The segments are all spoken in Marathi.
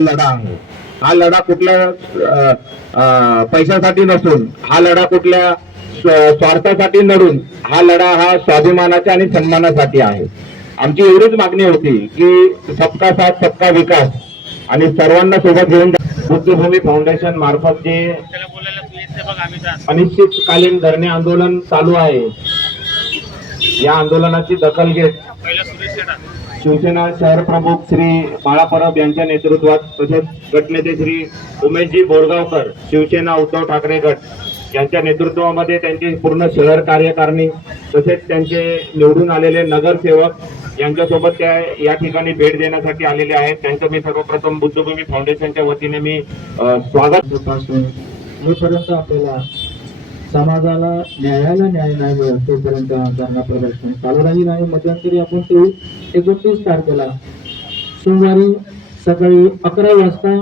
लढा आहे. हा लढा कुठल्या पैशासाठी नसून, हा लढा कुठल्या स्वार्थासाठी नडून, हा लढा हा स्वाभिमानाच्या आणि सन्मानासाठी आहे. आमची एवढीच मागणी होती की सबका साथ सबका विकास आणि सर्वांना सोबत घेऊन बुद्धभूमी फाउंडेशन मार्फत जे अनिश्चितकालीन धरणे आंदोलन चालू आहे, या आंदोलनाची दखल घेत शिवसेना शहर प्रमुख श्री बाळा परब यांच्या नेतृत्वात, तसेच गटनेते श्री उमेशजी बोरगावकर, शिवसेना उद्धव ठाकरे गट यांच्या नेतृत्वामध्ये त्यांची पूर्ण शहर कार्यकारिणी, तसेच त्यांचे निवडून आलेले नगरसेवक यांच्यासोबत त्या या ठिकाणी भेट देण्यासाठी आलेले आहेत. त्यांचं मी सर्वप्रथम बुद्धभूमी फाउंडेशनच्या वतीने मी स्वागत. जोपर्यंत आपल्याला समाजाला न्यायाला न्याय नाही मिळत तोपर्यंत धरणा प्रदर्शन चालू राहील. आणि मध्यंतरी आपण 29 तारखेला सोमवारी सकाळी 11 वाजता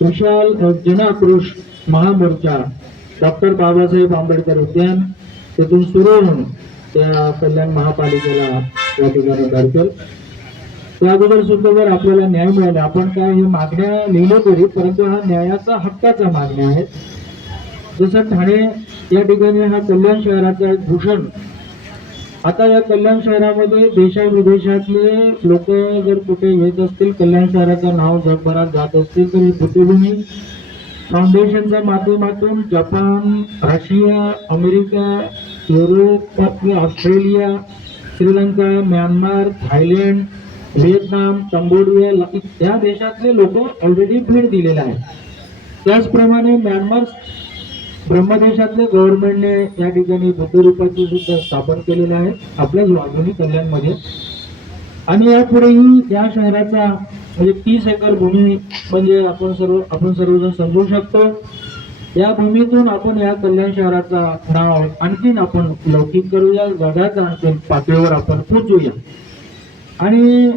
विशाल जनाक्रोश महामोर्चा डॉक्टर बाबासाहेब आंबेडकर उद्यान तेथून सुरू होऊन त्या कल्याण महापालिकेला या ठिकाणी धडकेल. त्या अगोदर सुद्धा जर आपल्याला न्याय मिळाला, आपण काय हे मागण्या लिहिलं तरी, परंतु हा न्यायाचा हक्काचा मागण्या आहेत. जसं ठाणे या ठिकाणी हा कल्याण शहराचा एक भूषण. आता या कल्याण शहरामध्ये देशाविदेशातले लोक जर कुठे येत असतील, कल्याण शहराचं नाव जगभरात जात असतील, तर ही बुद्धभूमी फाउंडेशनच्या माध्यमातून Japan, Russia, America, Europe, Australia, Sri Lanka, Myanmar, Thailand, Vietnam, Cambodia या देशातले लोक ऑलरेडी भेट दिलेले आहेत. त्याचप्रमाणे म्यानमार ब्रह्मदेशातल्या गव्हर्नमेंटने या ठिकाणी बुद्धरूपाची सुद्धा स्थापन केलेले आहे आपल्याच आधुनिक कल्याणमध्ये. आणि यापुढेही या शहराचा म्हणजे 30 एकर भूमी म्हणजे आपण सर्वजण समजू शकतो. या भूमीतून आपण या कल्याण शहराचा नाव आणखीन आपण लौकिक करूया, जगाच्या आणखीन पातळीवर आपण पोहोचूया. आणि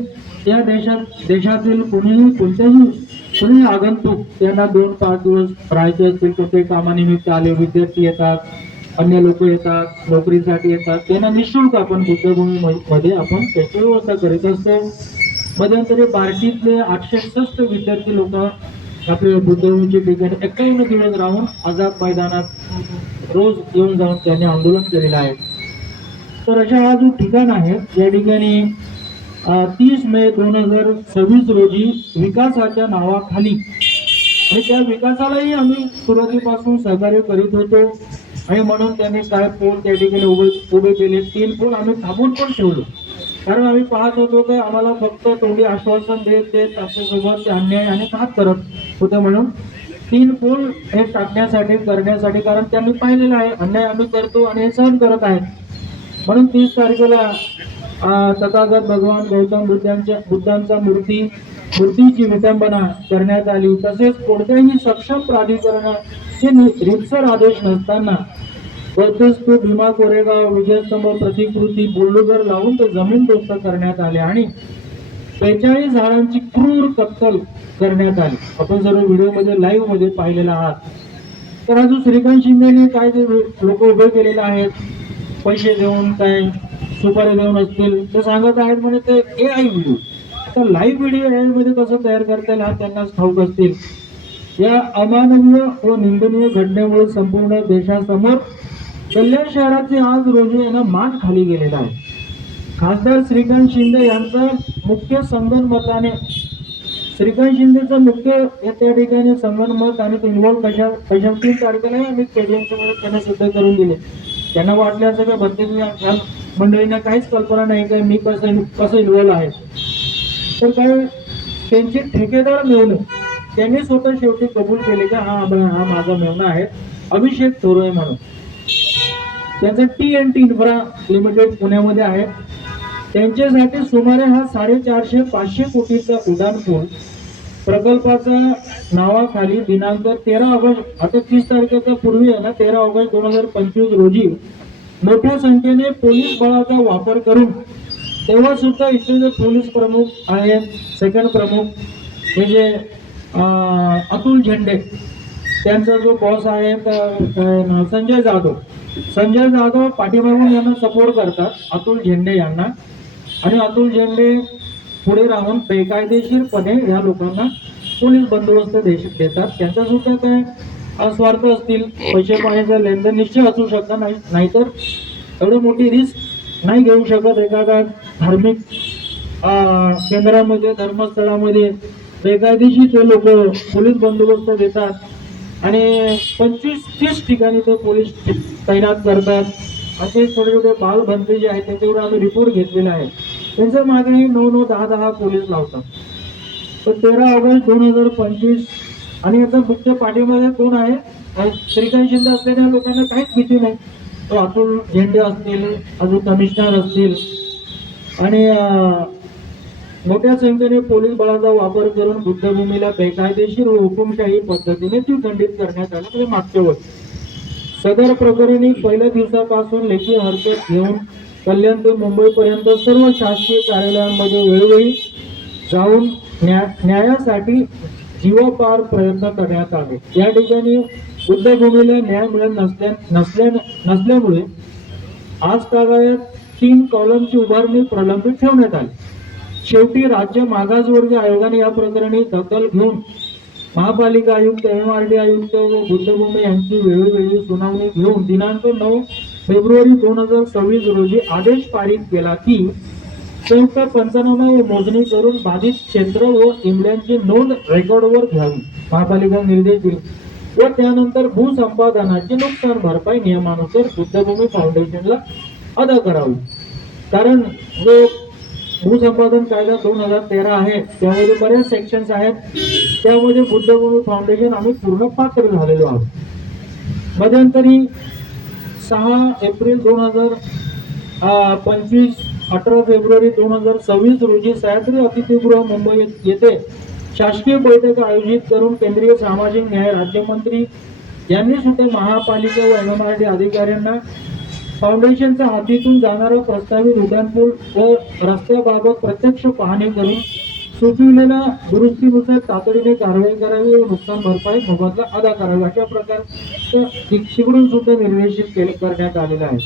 या देशातील कोणीही आगंतुक त्यांना 2-5 दिवस राहायचे असतील, कुठे कामानिमित्त आले, विद्यार्थी येतात, अन्य लोक येतात, नोकरीसाठी येतात, त्यांना निःशुल्क आपण बुद्धभूमी मध्ये आपण त्याची व्यवस्था करीत असतो. मध्यंतरी बार्टीतले 866 विद्यार्थी लोक आपल्या बुद्धभूमीच्या ठिकाणी 51 दिवस राहून आझाद मैदानात रोज येऊन जाऊन त्यांनी आंदोलन केलेलं आहे. तर अशा हा जो ठिकाण आहे, या ठिकाणी 30 मे 2026 रोजी विकासाच्या नावाखाली, आणि त्या विकासालाही आम्ही सुरुवातीपासून सहकार्य करीत होतो. आणि म्हणून त्यांनी काय पोल त्या ठिकाणी उभे केले, 3 पोल आम्ही थांबून पण ठेवलो, कारण आम्ही पाहत होतो की आम्हाला फक्त तोंडी आश्वासन देत आमच्यासोबत अन्याय आणि घात करत होते. म्हणून 3 पोल हे टाकण्यासाठी करण्यासाठी, कारण त्यांनी पाहिलेलं आहे अन्याय आम्ही करतो आणि हे सहन करत आहेत. म्हणून 30 तारखेला तथागत भगवान गौतम बुद्धांचा मूर्तीची विटंबना करण्यात आली. तसेच कोणत्याही सक्षम प्राधिकरणाचे रितसर आदेश नसताना वर्चस्व भीमा कोरेगाव विजयस्तंभ प्रतिकृती बोर्डर लावून ते जमीनदोस्त करण्यात आले आणि 45 झाडांची क्रूर कत्तल करण्यात आली. आपण सर्व व्हिडिओमध्ये लाईव्ह मध्ये पाहिलेला आहात. तर अजून श्रीकांत शिंदेने काय जे लोक उभे केलेले आहेत, पैसे देऊन काय सुपारी देऊन असतील, ते सांगत आहेत म्हणे ते AI व्हिडिओ. तर लाईव्ह व्हिडिओ AI मध्ये कसं तयार करता येईल हा त्यांनाच ठाऊक असतील. या अमानवीय व निंदनीय घटनेमुळे संपूर्ण देशासमोर कल्याण शहराचे आज रोजी यांना मान खाली गेलेला आहे. खासदार श्रीकांत शिंदे यांचा मुख्य संगनमताने, श्रीकांत शिंदेचं मुख्य त्या ठिकाणी संगनमत आणि इन्व्हॉल्व कशा 3 तारखेला आम्ही केडीएमसीमध्ये त्यांना सिद्ध करून दिले. त्यांना वाटले असं का भरती मंडळींना काहीच कल्पना नाही काय मी कसं इन्व्हॉल्व आहे. तर काय त्यांचे ठेकेदार मेवणे त्यांनी स्वतः शेवटी कबूल केले का हा माझा मेवणा आहे अभिषेक थोरवे म्हणून. त्यांचा TNT इन्फ्रा लिमिटेड पुण्यामध्ये आहे. त्यांच्यासाठी सुमारे हा 450-500 कोटीचा उड्डाणपूल प्रकल्पाच्या नावाखाली दिनांक 13 ऑगस्ट, आता 30 तारखेच्या पूर्वी आहे ना, 13 ऑगस्ट 2025 रोजी मोठ्या संख्येने पोलीस बळाचा वापर करून, तेव्हा सुद्धा इथे जे पोलीस प्रमुख आहेत, सेकंड प्रमुख हे जे अतुल झेंडे, त्यांचा जो बॉस आहे संजय जाधव पाठीमागून यांना सपोर्ट करतात अतुल झेंडे यांना. आणि अतुल झेंडे पुढे राहून बेकायदेशीरपणे या लोकांना पोलीस बंदोबस्त देतात. त्यांचा सुद्धा काय स्वार्थ असतील, पैसे पाण्याचा लेनदेन निश्चय असू शकता, नाहीतर एवढी मोठी रिस्क नाही घेऊ शकत. एखादा धार्मिक केंद्रामध्ये, धर्मस्थळामध्ये बेकायदेशीर ते लोक पोलीस बंदोबस्त देतात आणि 25-30 ठिकाणी ते पोलीस तैनात करतात. असे छोटे छोटे बालबंदी जे आहेत त्यांच्यावर आम्ही रिपोर्ट घेतलेला आहे. त्यांच्या मागे 9-9, 10-10 पोलीस लावतात. तर 13 ऑगस्ट 2025 आणि याचा मुख्य पाठीमध्ये कोण आहे? श्रीकांत शिंदे असलेल्या लोकांना काहीच भीती नाही. तो अतुल झेंडे असतील, अजून कमिशनर असतील आणि मोठ्या संख्येने पोलीस बळाचा वापर करून बुद्धभूमीला बेकायदेशीर व हुकुमशाही पद्धतीने ती खंडित करण्यात आली. म्हणजे मागच्या वर्षी सदर प्रकरणी पहिल्या दिवसापासून लेखी हरकत घेऊन कल्याण ते मुंबईपर्यंत सर्व शासकीय कार्यालयांमध्ये वेळोवेळी जाऊन न्यायासाठी जीवापार प्रयत्न करण्यात आले. या ठिकाणी बुद्धभूमीला न्याय मिळत नसल्यामुळे आज तागायत 3 कॉलमची उभारणी प्रलंबित ठेवण्यात आली. शेवटी राज्य मागासवर्गीय आयोगाने या प्रकरणी दखल घेऊन महापालिका आयुक्त, MMRD आयुक्त व बुद्धभूमी यांची वेळोवेळी सुनावणी घेऊन दिनांक 9 फेब्रुवारी 2026 रोजी आदेश पारित केला की संयुक्त पंचनामा व मोजणी करून बाधित क्षेत्र व इमल्यांची नोंद रेकॉर्डवर घ्यावी. महापालिका निर्देश दिले व त्यानंतर भूसंपादनाची नुकसान भरपाई नियमानुसार बुद्धभूमी फाउंडेशनला अदा करावी. कारण जो भूसंपादन कायदा 2013 आहे त्यामध्ये बरेच सेक्शन्स आहेत, त्यामध्ये बुद्धभूमी फाउंडेशन आम्ही पूर्ण पात्र झालेलो आहोत. मध्यंतरी 6 एप्रिल 2025, 18 फेब्रुवारी 2026 रोजी सह्याद्री अतिथीगृह मुंबई येथे शासकीय बैठक आयोजित करून केंद्रीय सामाजिक न्याय राज्यमंत्री यांनी सुद्धा महापालिका व MMRD अधिकाऱ्यांना फाउंडेशनच्या हातीतून जाणारा प्रस्तावित उड्डाणपूल व रस्त्याबाबत प्रत्यक्ष पाहणी करून सुचविलेल्या दुरुस्तीनुसार तातडीने कारवाई करावी व नुकसान भरपाई मोबदला अदा करावा अशा प्रकारचे तिकडून सुद्धा निर्देशित करण्यात आलेला आहे.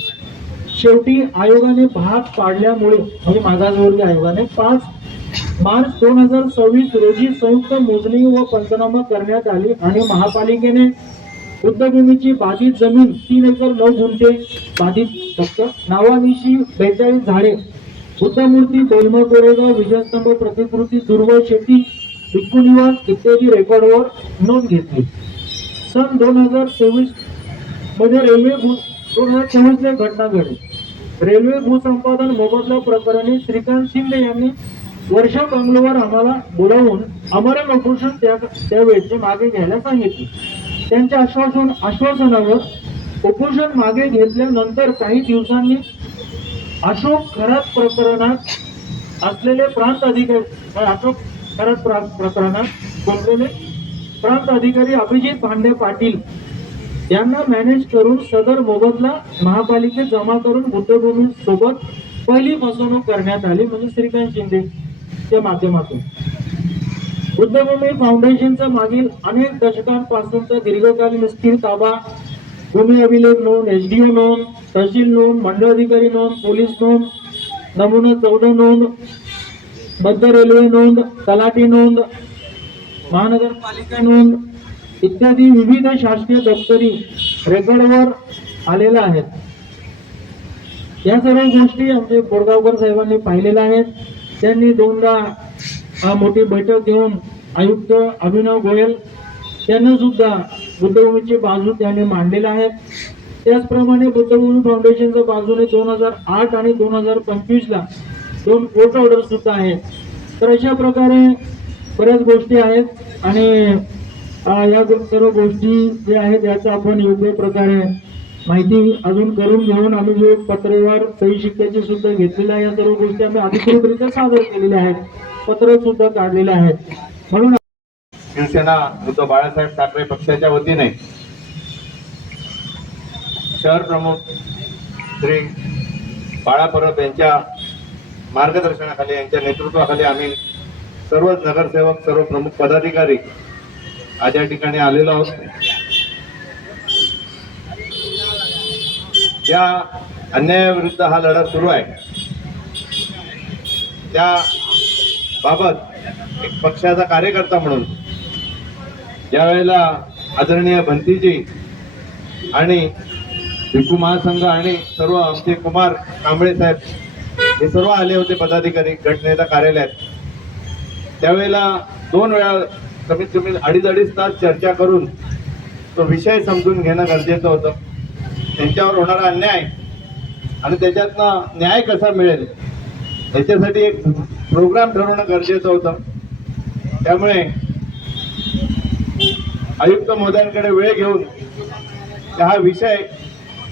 शेवटी आयोगाने भाग पाडल्यामुळे म्हणजे मागासवर्गीय आयोगाने 5 मार्च 2026 रोजी संयुक्त मोजणी व पंचनामा करण्यात आली आणि महापालिकेने बुद्धभूमीची बाधित जमीन 3 एकर 9 गुंठे बाधित फक्त नावानिशी 42 झाडे, बुद्धमूर्ती, बेलमा कोरेगाव, विजयस्तंभ, प्रतिकृती, दुर्बळ शेती, भिक्खू निवास इत्यादी रेकॉर्डवर नोंद घेतली. सन 2023 मध्ये 2024 घटना घडली. रेल्वे भूसंपादन मोबदला प्रकरणी श्रीकांत शिंदे यांनी वर्षा बंगलोवर आम्हाला बोलावून आमरण उपोषण त्यावेळेचे मागे घ्यायला सांगितले. त्यांच्या आश्वासनावर उपोषण मागे घेतल्यानंतर काही दिवसांनी अशोक खरात प्रकरणात असलेले प्रांत अधिकारी अभिजित भांडे पाटील यांना मॅनेज करून सदर मोबदला महापालिकेत जमा करून बुद्धभूमी सोबत पहिली फसवणूक करण्यात आली. म्हणजे श्रीकांत शिंदेच्या माध्यमातून बुद्धभूमी फाउंडेशनचा मागील अनेक दशकांपासूनचा दीर्घकालीन स्थिर ताबा, भूमी अभिलेख नोंद, SDO नोंद, तहसील नोंद, मंडळ अधिकारी नोंद, पोलीस नोंद, नमुना 14 नोंद, मध्य रेल्वे नोंद, तलाठी नोंद, महानगरपालिका नोंद इत्यादी विविध शासकीय दप्तरी रेकॉर्डवर आलेल्या आहेत. या सर्व गोष्टी आमचे बोरगावकर साहेबांनी पाहिलेल्या आहेत. त्यांनी 2दा मोठी बैठक घेऊन आयुक्त अभिनव गोयल त्यांना सुद्धा बुद्धभूमीची बाजू त्यांनी मांडलेल्या आहेत. त्याचप्रमाणे बुद्धभूमी फाउंडेशनच्या बाजूने 2008 आणि 2025 ला 2 कोर्ट ऑर्डर सुद्धा आहेत. तर अशा प्रकारे बऱ्याच गोष्टी आहेत आणि या सर्व गोष्टी जे आहेत याचा आपण योग्य प्रकारे माहिती अजून करून घेऊन आम्ही जे पत्रव्यवहार सही शिक्क्याची सुद्धा घेतलेल्या आहे, या सर्व गोष्टी आम्ही अधिकृतरित्या सादर केलेल्या आहेत, पत्र सुद्धा काढलेले आहेत. म्हणून शिवसेना उद्धव बाळासाहेब ठाकरे पक्षाच्या वतीने शहर प्रमुख श्री बाळा परब यांच्या मार्गदर्शनाखाली, यांच्या नेतृत्वाखाली आम्ही सर्व नगरसेवक, सर्व प्रमुख पदाधिकारी आज या ठिकाणी आलेलो आहोत. या अन्यायाविरुद्ध हा लढा सुरू आहे. त्या बाबत एक पक्षाचा कार्यकर्ता म्हणून यावेळेला आदरणीय भंतीजी आणि भिक्खू महासंघ आणि सर्व आमचे कुमार कांबळे साहेब हे सर्व आले होते पदाधिकारी गटनेता कार्यालयात. त्यावेळेला 2 वेळा कमीत कमी अडीच तास चर्चा करून तो विषय समजून घेणं गरजेचं होतं. त्यांच्यावर होणारा अन्याय आणि त्याच्यातनं न्याय कसा मिळेल याच्यासाठी एक प्रोग्राम ठरवणं गरजेचं होतं. त्यामुळे आयुक्त महोदयांकडे वेळ घेऊन हा विषय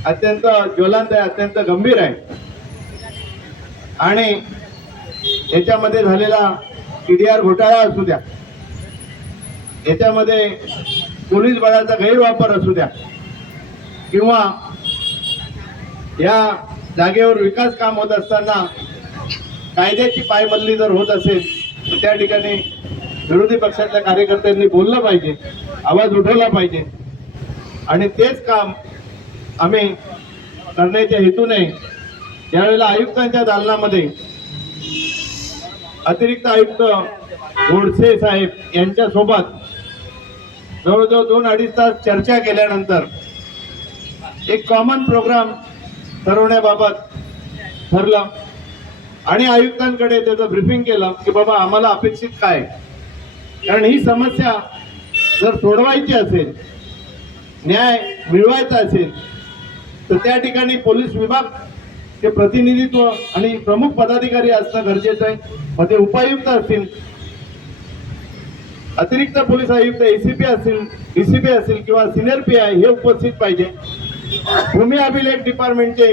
अत्यंत ज्वलंत आहे, अत्यंत गंभीर आहे आणि याच्यामध्ये झालेला TDR घोटाळा असू द्या, याच्यामध्ये पोलीस बळाचा गैरवापर असू द्या किंवा या जागेवर विकास काम होत असताना कायद्याची पायमल्ली जर होत असेल तर त्या ठिकाणी विरोधी पक्षातल्या कार्यकर्त्यांनी बोललं पाहिजे, आवाज उठवला पाहिजे आणि तेच काम आम्ही करण्याच्या हेतूने यावेळेला आयुक्तांच्या दालनामध्ये अतिरिक्त आयुक्त गोडसे साहेब यांच्यासोबत जवळजवळ 2-2.5 तास चर्चा केल्यानंतर एक कॉमन प्रोग्राम ठरवण्याबाबत ठरलं आणि आयुक्तांकडे त्याचं ब्रीफिंग केलं की बाबा आम्हाला अपेक्षित काय, कारण ही समस्या जर सोडवायची असेल, न्याय मिळवायचा असेल तर त्या ठिकाणी पोलीस विभाग चे प्रतिनिधित्व आणि प्रमुख पदाधिकारी असणं गरजेचं आहे. मध्ये उपायुक्त असतील, अतिरिक्त पोलीस आयुक्त ACP असतील, DCP असतील किंवा सिनियर PI हे उपस्थित पाहिजे. भूमी अभिलेख डिपार्टमेंटचे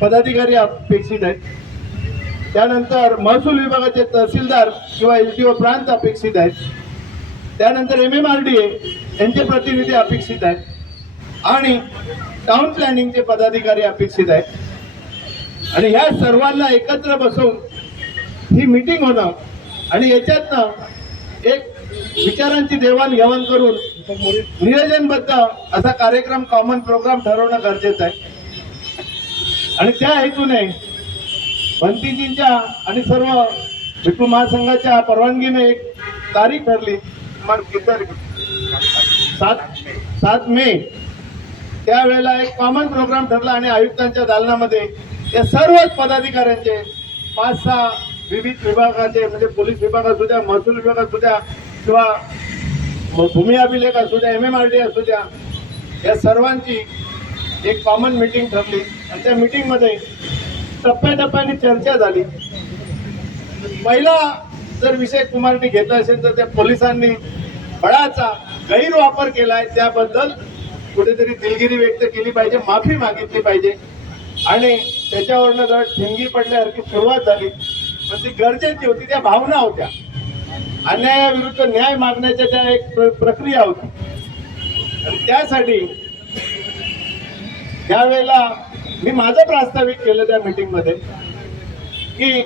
पदाधिकारी अपेक्षित आहेत. त्यानंतर महसूल विभागाचे तहसीलदार किंवा LTO प्रांत अपेक्षित आहेत. त्यानंतर MMRDA यांचे प्रतिनिधी अपेक्षित आहेत आणि टाउन प्लॅनिंगचे पदाधिकारी अपेक्षित आहेत. आणि ह्या सर्वांना एकत्र बसवून ही मीटिंग होणं आणि याच्यातनं एक विचारांची देवाणघेवाण करून नियोजनबद्ध असा कार्यक्रम, कॉमन प्रोग्राम ठरवणं गरजेचं आहे. आणि त्या हेतूने भंतीजींच्या आणि सर्व भिक्खू महासंघाच्या परवानगीने एक तारीख ठरली, 7 मे. त्यावेळेला एक कॉमन प्रोग्राम ठरला आणि आयुक्तांच्या दालनामध्ये या सर्वच पदाधिकाऱ्यांचे 5-6 विविध विभागाचे म्हणजे पोलीस विभाग असू द्या, महसूल विभाग असू द्या किंवा भूमी अभिलेख असू द्या, MMRD असू द्या, या सर्वांची एक कॉमन मीटिंग ठरली आणि त्या मीटिंगमध्ये टप्प्याटप्प्याने चर्चा झाली. पहिला जर विषय कुमारने घेतला असेल तर त्या पोलिसांनी बळाचा गैरवापर केलाय, त्याबद्दल कुठेतरी दिलगिरी व्यक्त केली पाहिजे, माफी मागितली पाहिजे आणि त्याच्यावरनं जर ठिंगी पडल्यासारखी सुरुवात झाली पण ती गरजेची होती. त्या भावना होत्या, अन्यायाविरुद्ध न्याय मागण्याच्या त्या एक प्रक्रिया होती आणि त्यासाठी त्यावेळेला मी माझं प्रास्ताविक केलं त्या मीटिंगमध्ये की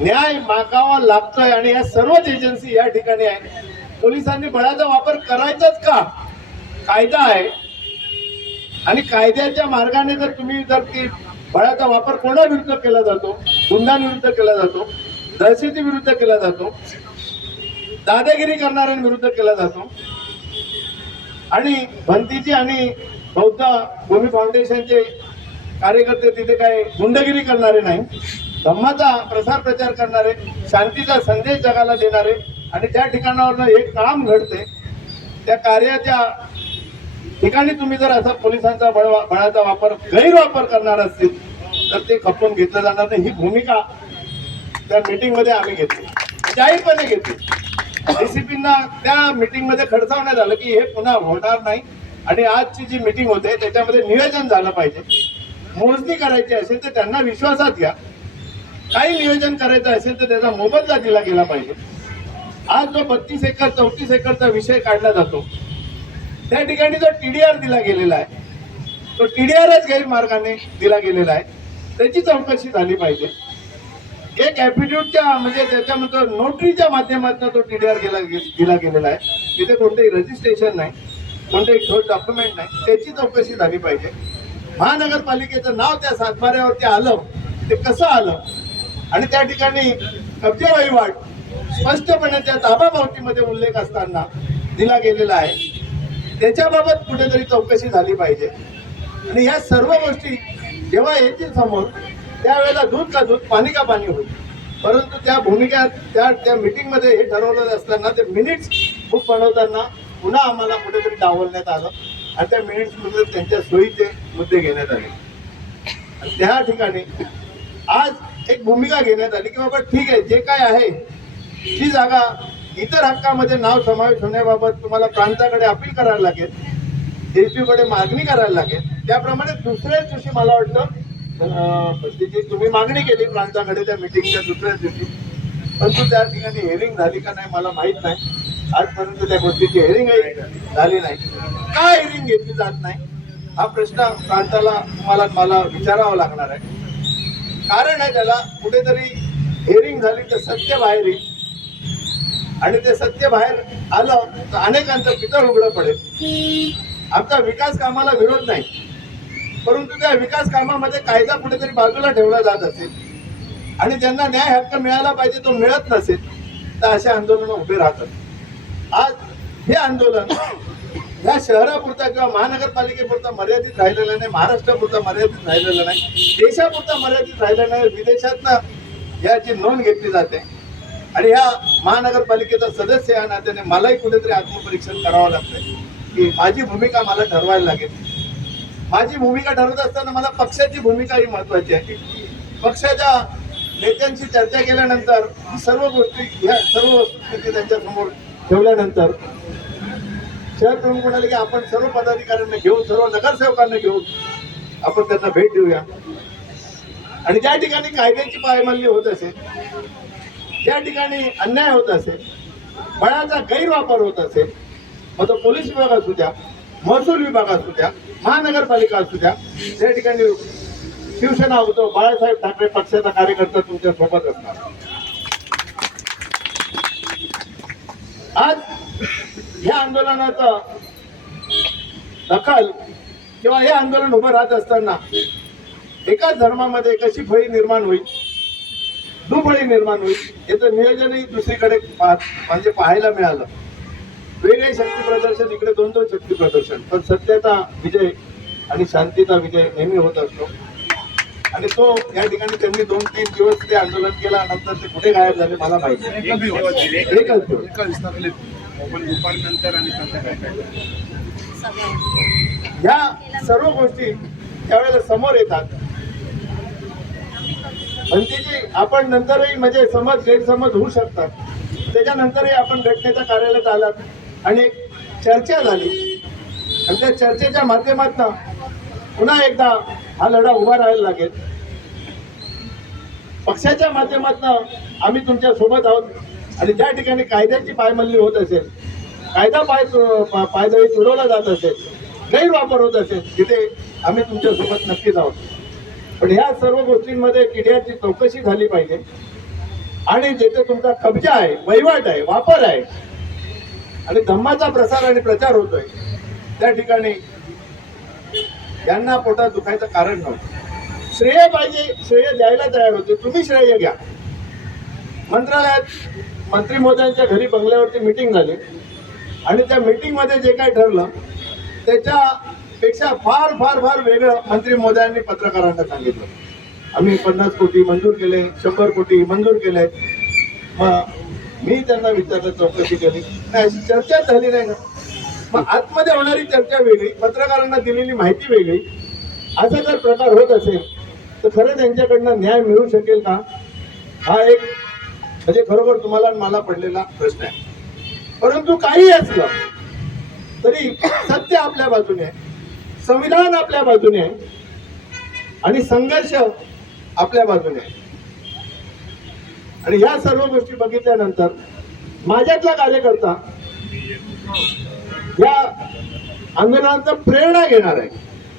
न्याय मागावा लागतोय आणि या सर्वच एजन्सी या ठिकाणी आहे. पोलिसांनी बळाचा वापर करायचाच का? कायदा आहे आणि कायद्याच्या मार्गाने जर तुम्ही जर ती बळाचा वापर कोणाविरुद्ध केला जातो, गुंडांविरुद्ध केला जातो, दहशतीविरुद्ध केला जातो, दादागिरी करणाऱ्यांविरुद्ध केला जातो आणि भंतीजी आणि बौद्ध भूमी फाउंडेशनचे कार्यकर्ते तिथे काय गुंडगिरी करणारे नाही, धम्माचा प्रसार प्रचार करणारे, शांतीचा संदेश जगाला देणारे आणि ज्या ठिकाणावर हे काम घडते त्या कार्याच्या ठिकाणी तुम्ही जर असा पोलिसांचा बळाचा वापर गैरवापर करणार असतील तर ते खपवून घेतलं जाणार नाही. ही भूमिका त्या मीटिंगमध्ये आम्ही घेतली, जाहीरपणे घेतली. DCPंना त्या मीटिंगमध्ये खडसावण्यात आलं की हे पुन्हा होणार नाही आणि आजची जी मीटिंग होते त्याच्यामध्ये नियोजन झालं पाहिजे. मोजणी करायची असेल तर त्यांना विश्वासात घ्या, काही नियोजन करायचं असेल तर त्याचा मोबदला दिला गेला पाहिजे. आज जो 32 एकर 34 एकरचा विषय काढला जातो त्या ठिकाणी जो TDR दिला गेलेला आहे तो TDRच गैरमार्गाने दिला गेलेला आहे, त्याची चौकशी झाली पाहिजे. एक ॲफिडेव्हिटच्या म्हणजे त्याच्यामध्ये नोटरीच्या माध्यमातून तो TDR दिला गेलेला आहे, तिथे कोणतेही रजिस्ट्रेशन नाही, कोणतेही ठोस डॉक्युमेंट नाही, त्याची चौकशी झाली पाहिजे. महानगरपालिकेचं नाव त्या सातबाऱ्यावरती आलं ते कसं आलं आणि त्या ठिकाणी कब्जे वहिवाट स्पष्टपणे त्या ताबापावतीमध्ये उल्लेख असताना दिला गेलेला आहे. त्याच्याबाबत कुठेतरी चौकशी झाली पाहिजे. आणि या सर्व गोष्टी जेव्हा येतील समोर त्यावेळेला दूध का दूध पाणी का पाणी होईल. परंतु त्या भूमिका त्या मीटिंगमध्ये हे ठरवलं असताना ते मिनिट्स बुक बनवताना पुन्हा आम्हाला कुठेतरी डावलण्यात आलं आणि त्या मिनिट्समध्ये त्यांच्या सोयीचे मुद्दे घेण्यात आले. आणि त्या ठिकाणी आज एक भूमिका घेण्यात आली की बाबा ठीक आहे, जे काय आहे जी जागा इतर हक्कामध्ये नाव समावेश होण्याबाबत तुम्हाला प्रांताकडे अपील करायला लागेल, DSP कडे मागणी करायला लागेल. त्याप्रमाणे दुसऱ्याच दिवशी मला वाटतं जी तुम्ही मागणी केली प्रांताकडे त्या मीटिंगच्या दुसऱ्याच दिवशी, परंतु त्या ठिकाणी हिअरिंग झाली का नाही मला माहीत नाही. आजपर्यंत त्या गोष्टीची हिअरिंगही झाली नाही. का हिअरिंग घेतली जात नाही हा प्रश्न प्रांताला तुम्हाला मला विचारावा लागणार आहे. कारण आहे त्याला, कुठेतरी हिअरिंग झाली तर सत्य बाहेर येईल आणि ते सत्य बाहेर आलं तर अनेकांचं पितळ उघडं पडेल. आमचा विकास कामाला विरोध नाही, परंतु त्या विकास कामामध्ये कायदा कुठेतरी बाजूला ठेवला जात असेल आणि ज्यांना न्याय हक्क मिळाला पाहिजे तो मिळत नसेल तर असे आंदोलन उभे राहतात. आज हे आंदोलन या शहरापुरता किंवा महानगरपालिकेपुरता मर्यादित राहिलेलं नाही, महाराष्ट्रापुरता मर्यादित राहिलेलं नाही, देशापुरता मर्यादित राहिलेलं नाही. विदेशातनं याची नोंद घेतली जाते आणि ह्या महानगरपालिकेचा सदस्य या नात्याने मलाही कुठेतरी आत्मपरीक्षण करावं लागतंय की माझी भूमिका मला ठरवायला लागेल. माझी भूमिका ठरवत असताना मला पक्षाची भूमिका ही महत्वाची आहे. पक्षाच्या नेत्यांशी चर्चा केल्यानंतर सर्व गोष्टी ह्या सर्व वस्तुस्थिती त्यांच्या समोर ठेवल्यानंतर शहर प्रमुख म्हणाले की आपण सर्व पदाधिकाऱ्यांना घेऊन, सर्व नगरसेवकांना घेऊन आपण त्यांना भेट देऊया आणि ज्या ठिकाणी कायद्याची पायमल्ली होत असेल, ज्या ठिकाणी अन्याय होत असेल, बळाचा गैरवापर होत असेल, मग तो पोलीस विभाग असू द्या, महसूल विभाग असू द्या, महानगरपालिका असू द्या, त्या ठिकाणी शिवसेना उद्धव बाळासाहेब ठाकरे पक्षाचा कार्यकर्ता तुमच्या सोबत असणार. आज या आंदोलनाचा दखल किंवा हे आंदोलन उभं राहत असताना एकाच धर्मामध्ये कशी फळी निर्माण होईल, दुफळी निर्माण होईल याचं नियोजनही दुसरीकडे म्हणजे पाहायला मिळालं. वेगळे शक्ती प्रदर्शन, इकडे दोन दोन शक्ती प्रदर्शन, पण सत्याचा विजय आणि शांतीचा विजय नेहमी होत असतो. आणि तो या ठिकाणी त्यांनी 2-3 दिवस ते आंदोलन केला, नंतर ते कुठे गायब झाले मला माहिती नाही. एकच दिवस ह्या सर्व गोष्टी त्यावेळेला समोर येतात. म्हणजे आपण नंतरही म्हणजे गैरसमज होऊ शकतात. त्याच्यानंतरही आपण घटनेच्या कार्यालयात आलात आणि चर्चा झाली आणि त्या चर्चेच्या माध्यमातून पुन्हा एकदा हा लढा उभा राहायला लागेल. पक्षाच्या माध्यमातून आम्ही तुमच्या सोबत आहोत आणि ज्या ठिकाणी कायद्याची पायमल्ली होत असेल, कायदा पायदळी तुडवला जात असेल, गैरवापर होत असेल, तिथे आम्ही तुमच्या सोबत नक्कीच आहोत. पण ह्या सर्व गोष्टींमध्ये किड्याची चौकशी झाली पाहिजे आणि जिथे तुमचा कब्जा आहे, वहिवाट आहे, वापर आहे आणि धम्माचा प्रसार आणि प्रचार होतोय त्या ठिकाणी यांना पोटात दुखायचं कारण नव्हतं. श्रेय पाहिजे, श्रेय द्यायला तयार होते, तुम्ही श्रेय घ्या. मंत्रालयात मंत्री महोदयांच्या घरी बंगल्यावरती मीटिंग झाली आणि त्या मीटिंग मध्ये जे काय ठरलं त्याच्यापेक्षा फार फार फार वेगळं मंत्री महोदयांनी पत्रकारांना सांगितलं. आम्ही 50 कोटी मंजूर केले, 100 कोटी मंजूर केले. मग मी त्यांना विचारलं, चौकशी केली नाही, अशी चर्चा झाली नाही ना. मग आतमध्ये होणारी चर्चा वेगळी, पत्रकारांना दिलेली माहिती वेगळी. असा जर प्रकार होत असेल तर खरं त्यांच्याकडनं न्याय मिळू शकेल का, हा एक म्हणजे खरोखर तुम्हाला मला पडलेला प्रश्न आहे. परंतु काही असलं तरी सत्य आपल्या बाजूने आहे, संविधान आपल्या बाजूने आहे आणि संघर्ष आपल्या बाजूने आहे. आणि ह्या सर्व गोष्टी बघितल्यानंतर माझ्यातला कार्यकर्ता या आंदोलनाचा प्रेरणा घेणार आहे.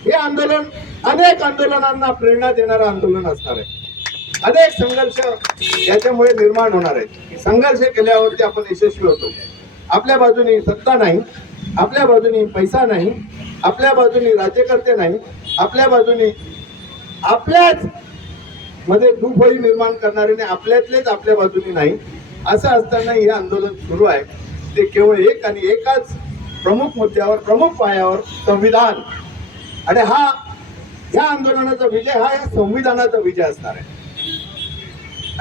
हे आंदोलन अनेक आंदोलनांना प्रेरणा देणारं आंदोलन असणार आहे. अनेक संघर्ष याच्यामुळे निर्माण होणार आहेत. संघर्ष केल्यावरती आपण यशस्वी होतो. आपल्या बाजूने सत्ता नाही, आपल्या बाजूने पैसा नाही, आपल्या बाजूने राज्यकर्ते नाही, आपल्या बाजूने आपल्याच मध्ये दुफळी निर्माण करणारे आणि आपल्यातलेच आपल्या बाजूने नाही असं असताना हे आंदोलन सुरू आहे. ते केवळ एक आणि एकाच प्रमुख मुद्द्यावर, प्रमुख पायावर, संविधान. आणि ह्या आंदोलनाचा विजय हा या संविधानाचा विजय असणार आहे.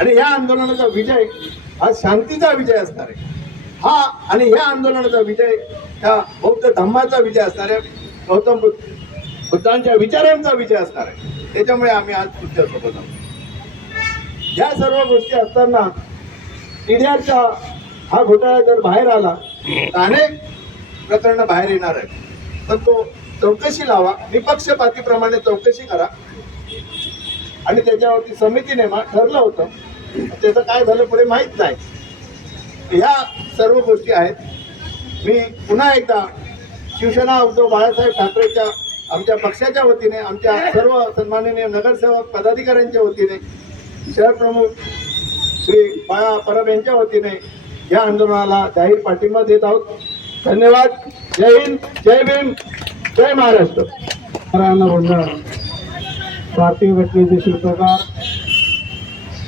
आणि या आंदोलनाचा विजय हा शांतीचा विजय असणार आहे. आणि ह्या आंदोलनाचा विजय ह्या बौद्ध धम्माचा विजय असणार आहे. गौतम बुद्धांच्या विचारांचा विजय असणार आहे. त्याच्यामुळे आम्ही आज तुमच्यासोबत आहोत. या सर्व गोष्टी असताना TDRचा हा घोटाळा जर बाहेर आला तर अनेक प्रकरणं बाहेर येणार आहेत. पण तो चौकशी लावा, निपक्षपातीप्रमाणे चौकशी करा. आणि त्याच्यावरती समिती नेमा, ठरलं होतं. त्याचं काय झालं पुढे माहीत नाही. ह्या सर्व गोष्टी आहेत. मी पुन्हा एकदा शिवसेना उद्धव बाळासाहेब ठाकरेच्या आमच्या पक्षाच्या वतीने, आमच्या सर्व सन्माननीय नगरसेवक पदाधिकाऱ्यांच्या वतीने, शहर प्रमुख श्री बाळा परब यांच्या वतीने या आंदोलनाला जाहीर पाठिंबा देत आहोत. धन्यवाद. जय हिंद, जय भीम, जय महाराष्ट्र. भारतीय घटनेचे शिल्पकार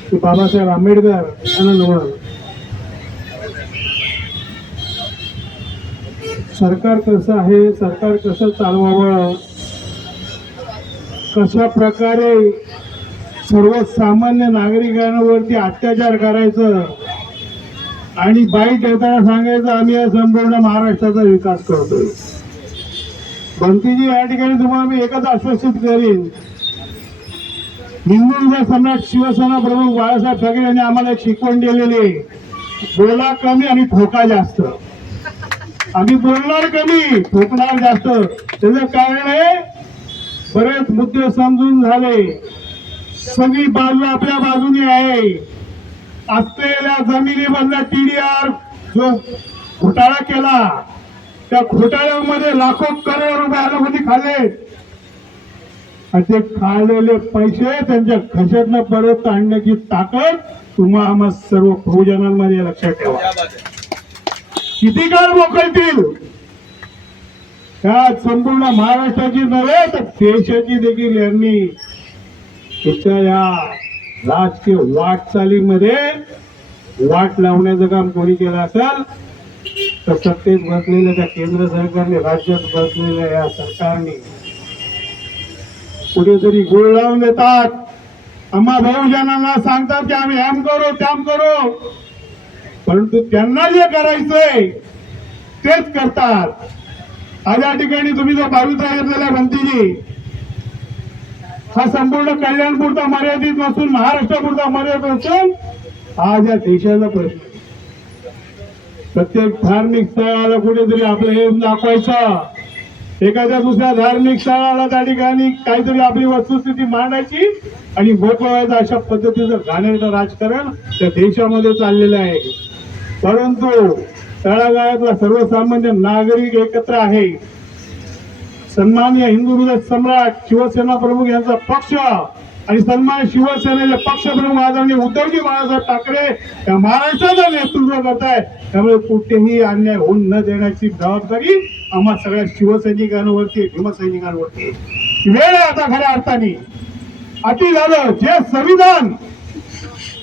श्री बाबासाहेब आंबेडकर यांना नमन. सरकार कसं आहे, सरकार कसं चालवावं, कशा प्रकारे सर्वसामान्य नागरिकांवरती अत्याचार करायचं आणि बाईट येताना सांगायचं आम्ही या संपूर्ण महाराष्ट्राचा विकास करतोय. बंतीजी, या ठिकाणी तुम्हाला मी एकच आश्वासित करीन, हिंदूंचा सम्राट शिवसेना प्रमुख बाळासाहेब ठाकरे यांनी आम्हाला एक शिकवण दिलेली आहे, बोला कमी आणि ठोका जास्त. आम्ही बोलणार कमी, ठोकणार जास्त. त्याचं कारण आहे, बरेच मुद्दे समजून झाले, सगळी बाजू आपल्या बाजूने आहे. असलेल्या जमिनीमधला TDR जो घोटाळा केला, त्या घोटाळ्यामध्ये लाखो करोड रुपये खाल्ले. आणि ते खाल्लेले पैसे त्यांच्या खिशातनं परत आणण्याची ताकद तुम्हा सर्व बहुजनांमध्ये लक्षात ठेवा. किती काळ मोकळतील, त्या संपूर्ण महाराष्ट्राची नव्हे तर देशाची देखील यांनी त्याच्या या राजकीय वाटचालीमध्ये वाट लावण्याचं काम कोणी केलं असेल तर सत्तेत बसलेल्या त्या केंद्र सरकारने, राज्यात बसलेल्या या सरकारने कुठेतरी गोळ लावून देतात. आम्हा बहुजनांना सांगतात की आम्ही ह्याम करू त्याम करू, परंतु त्यांना जे करायचंय तेच करतात. आज या ठिकाणी तुम्ही जो पावित्र्य घेतलेला बंतीजी, हा संपूर्ण कल्याणपुरता मर्यादित नसून महाराष्ट्रापुरता मर्यादित नसून आज या देशाचा प्रश्न. प्रत्येक धार्मिक स्थळाला कुठेतरी आपलं हे दाखवायचं, एखाद्या दुसऱ्या धार्मिक स्थळाला त्या ठिकाणी काहीतरी आपली वस्तुस्थिती मांडायची आणि मोकळवायचं, अशा पद्धतीचं घाणेरडं राजकारण त्या देशामध्ये चाललेलं आहे. परंतु तळागाळातला सर्वसामान्य नागरिक एकत्र आहे. सन्माननीय हिंदू हृदय सम्राट शिवसेना प्रमुख यांचा पक्ष आणि सन्मान शिवसेनेचे पक्षप्रमुख आदरणीय उद्धवजी बाळासाहेब ठाकरे या महाराष्ट्राचं नेतृत्व करत आहे. त्यामुळे कुठेही अन्याय होऊन न देण्याची जबाबदारी आम्हा सगळ्या शिवसैनिकांवरती, भीमसैनिकांवरती. वेळ आहे आता खऱ्या अर्थाने. अति झालं. जे संविधान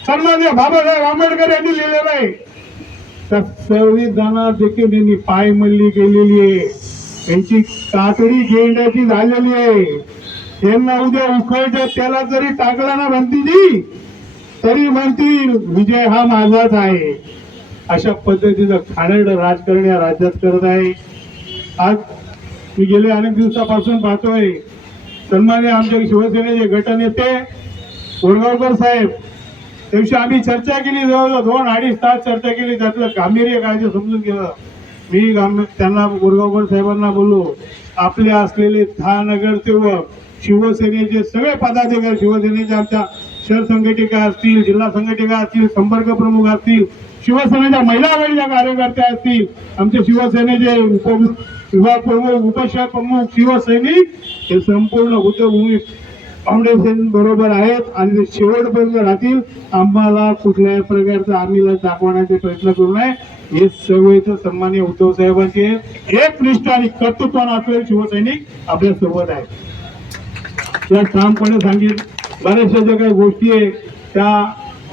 सन्माननीय बाबासाहेब आंबेडकर यांनी लिहिलेलं आहे त्या संविधानात देखील यांनी पायमल्ली केलेली आहे. त्यांची कातडी गेंड्याची झालेली आहे. यांना उद्या उकळच्या त्याला जरी टाकला ना बंतीजी, तरी म्हणतील विजय हा माझाच आहे. अशा पद्धतीचं घाणेरडं राजकारण या राज्यात करत आहे. आज मी गेले अनेक दिवसापासून पाहतोय, सन्माननीय आमच्या शिवसेनेचे गटनेते कोरगावकर साहेब, त्याविषयी आम्ही चर्चा केली, जवळजवळ 2-2.5 तास चर्चा केली. त्यातलं गांभीर्य काय ते समजून गेलं. मी त्यांना कोरगावकर साहेबांना बोललो, आपले असलेले 10 नगरसेवक, शिवसेनेचे सगळे पदाधिकारी, शिवसेनेच्या आमच्या शहर संघटिका असतील, जिल्हा संघटिका असतील, संपर्क प्रमुख असतील, शिवसेनेच्या महिला आघाडीच्या कार्यकर्त्या असतील, आमचे शिवसेनेचे विभाग प्रमुख, उपशहर प्रमुख, शिवसैनिक, हे संपूर्ण बुद्धभूमी फाउंडेशन बरोबर आहेत आणि ते शेवटपर्यंत राहतील. आम्हाला कुठल्याही प्रकारचा आम्हीला दाखवण्याचे प्रयत्न करू नये. हे सगळेच सन्माननीय उद्धव साहेबांचे एक निष्ठ आणि कर्तृत्वान असलेले शिवसैनिक आपल्या सोबत आहेत. या ठामपणे बऱ्याचशा ज्या काही गोष्टी आहे त्या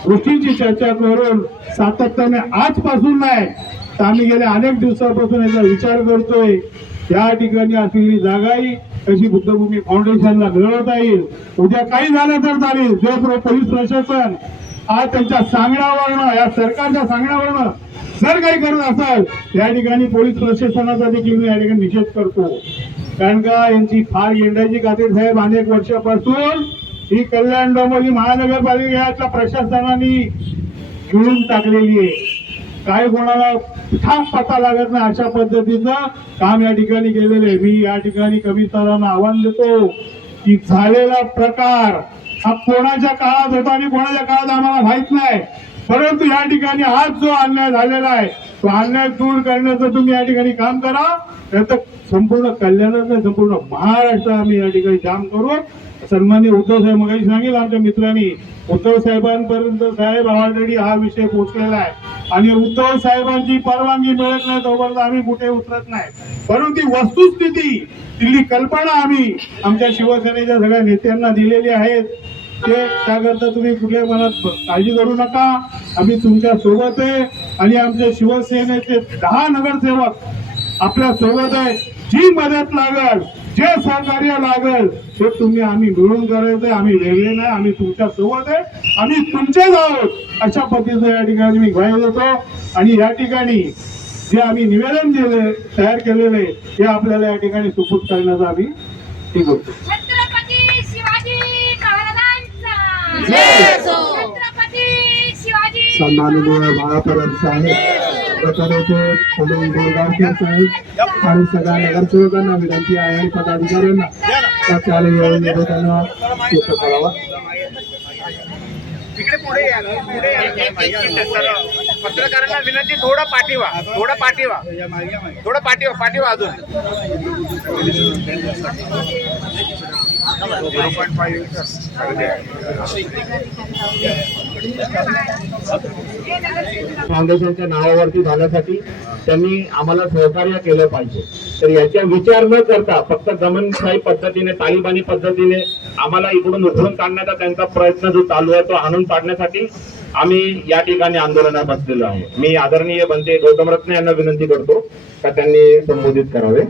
गोष्टींची चर्चा करून सातत्याने आजपासून नाही तर आम्ही गेल्या अनेक दिवसापासून याचा विचार करतोय. या ठिकाणी असलेली जागाही कशी बुद्धभूमी फाउंडेशनला मिळवता येईल. उद्या काही झालं तर चालेल, जो पोलीस प्रशासन आज त्यांच्या सांगण्यावरनं, या सरकारच्या सांगण्यावरनं जर काही करत असाल या ठिकाणी पोलीस प्रशासनाचा देखील मी या ठिकाणी निषेध करतो. कारण का यांची फार येंडाची खाते साहेब अनेक वर्षापासून ही कल्याण डोंबिवली महानगरपालिकेच्या प्रशासनाने गिळून टाकलेली आहे. काय कोणाला ठाम पत्ता लागत नाही अशा पद्धतीचं काम या ठिकाणी केलेलं आहे. मी या ठिकाणी कमिशनरांना आव्हान देतो की झालेला प्रकार हा कोणाच्या काळात होता आणि कोणाच्या काळात आम्हाला माहित नाही, परंतु या ठिकाणी आज जो अन्याय झालेला आहे तो अन्याय दूर करण्याचं तुम्ही या ठिकाणी काम करा. तर संपूर्ण कल्याणाचं संपूर्ण महाराष्ट्र आम्ही या ठिकाणी काम करू. सन्माननीय उद्धव साहेब मगाशी सांगेल आमच्या मित्रांनी, उद्धव साहेबांपर्यंत साहेब ऑलरेडी हा विषय पोहोचलेला आहे आणि उद्धव साहेबांची परवानगी मिळत नाही तोपर्यंत आम्ही कुठे उतरत नाही. परंतु ती वस्तुस्थिती, तिथली कल्पना आम्ही आमच्या शिवसेनेच्या सगळ्या नेत्यांना दिलेली आहे. ते त्याकरता तुम्ही कुठल्या मनात काळजी करू नका. आम्ही तुमच्या सोबत आहे आणि आमच्या शिवसेनेचे 10 नगरसेवक आपल्या सोबत आहे. जी मदत लागल, जे सहकार्य लागल ते तुम्ही आम्ही मिळून करायचंय. आम्ही वेगळे नाही, आम्ही तुमच्या सोबत आहे, आम्ही तुमचेच आहोत अशा पद्धतीचं या ठिकाणी मी ग्वाही देतो. आणि या ठिकाणी जे आम्ही निवेदन दिले तयार केलेले हे आपल्याला या ठिकाणी सुपूर्द करण्याचा आम्ही हे करतो. छत्रपती शिवाजी महाराजांचा छत्रपती शिवाजी सन्माननीय महापौर साहेब, प्रकाराचे पोलीस गोरगावकर साहेब आणि सगळ्या नगरसेवकांना विनंती आहे आणि पदाधिकाऱ्यांना त्याच्याला येऊन निवेदन व्यक्त करावा. तिकडे पुढे या, पुढे या. पत्रकारांना विनंती, थोडं पाठीवा, थोडं पाठीवा, थोडं पाठीवा, पाठीवा अजून. फाउंडेशनच्या नावावरती झाल्यासाठी त्यांनी आम्हाला सहकार्य केलं पाहिजे. तर याचा विचार न करता फक्त दमनशाही पद्धतीने, तालिबानी पद्धतीने आम्हाला इकडून उघडून काढण्याचा त्यांचा प्रयत्न जो चालू आहे तो आणून पाडण्यासाठी आम्ही या ठिकाणी आंदोलनात बसलेलो आहे. मी आदरणीय बनते गौतम रत्ने यांना विनंती करतो का त्यांनी संबोधित करावे.